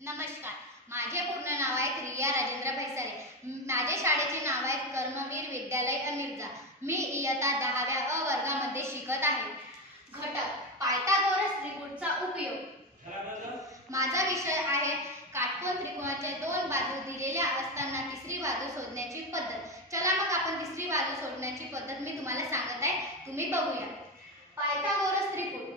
नमस्कार. माझे पूर्ण नाव आहे रिया राजेंद्र भैसारे. माझ्या शाळेचे नाव आहे कर्मवीर विद्यालय अमिर्जा. मी इयत्ता 10व्या अ वर्गामध्ये शिकत आहे. घटक पायथागोरस त्रिकोणाचा उपयोग. माझा विषय आहे काटकोन त्रिकोणाच्या दोन बाजू दिलेल्या असताना तिसरी बाजू शोधण्याची पद्धत. चला मग आपण तिसरी बाजू शोधण्याची पद्धत मी तुम्हाला सांगत आहे, तुम्ही बघूया. पायथागोरस त्रिकोण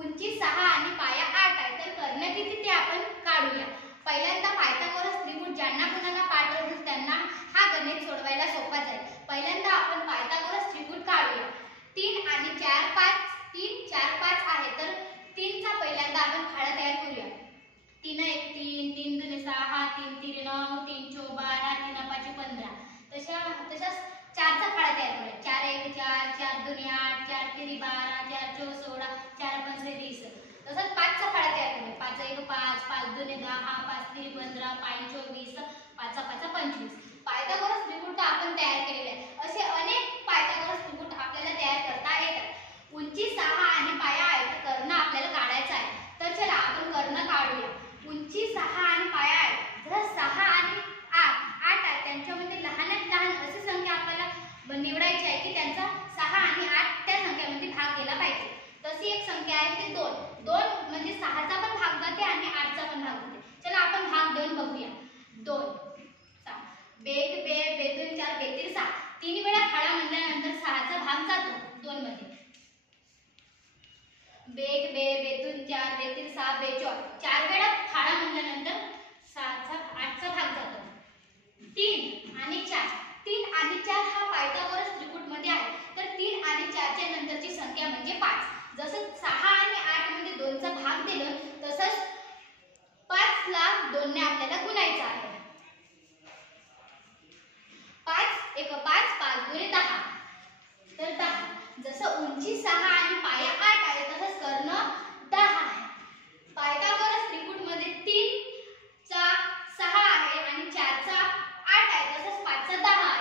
उंची 6 आणि पाया 8 आहे, तर कर्ण किती ते आपण काढूया. पहिल्यांदा पायथागोरस त्रिकोण ज्यांना कुणाला पाठ असेल त्यांना हा गणित सोडवायला सोपा जाईल. पहिल्यांदा आपण पायथागोरस त्रिकोण काढूया. 3 आणि 4 5 3 4 5 आहे, तर 3 चा पहिल्यांदा आपण खाडा तयार करूया. 3 1 3 3 2 6 3 3 9 3 4 12 3 5 15. तशाच 4 चा खाडा तयार करूया. 4 1 4 4 2 8 4 3 12 4 4 16 4 5 20. तसंच 5 चा खाडा तयार करूया. 5 1 5 5 2 10 5 3 15 5 24 5 5 25. पायथागोरस त्रिकोण तर आपण तयार केलेले आहे. असे अनेक पायथागोरस त्रिकोण आपल्याला तयार करता येतात. उंची 6 आणि पाया 8 तर कर्ण आपल्याला काढायचा आहे. तर चला आपण कर्ण काढूया. उंची 6 आणि पाया 8. जर 6 आणि 8 आहे, त्यांच्यामध्ये लहानात लहान अशी संख्या आपल्याला निवडायची आहे की त्यांचा 6 आणि 8 त्या संख्येमध्ये भाग गेला पाहिजे. तशी एक संख्या आहे ती 2. 2 म्हणजे 6 चा पण भाग जाते आणि 8 चा पण भाग जाते. चला आपण भाग 2 बघूया. 2 6 बेक बे बेतून 4 बेतील 6. 3 वेळा खाडा म्हणल्यानंतर 6 चा भाग जातो 2 मध्ये. बेक बे बेतून 4 बेतील 6 बेचोर. 4 वेळा खाडा म्हणल्यानंतर 8 चा भाग जातो. 3 आणि 4. 3 आणि 4 हा पायथागोरस त्रिकोण मध्ये आहे, तर 3 आणि 4 च्या नंतरची संख्या म्हणजे 5. जसं 6 आणि 8 मध्ये 2 चा भाग दिलं, तसंच 5 ला 2 ने आपल्याला गुणायचं आहे. 5 1 5 5 2 10. तर 10. जसं उंची 6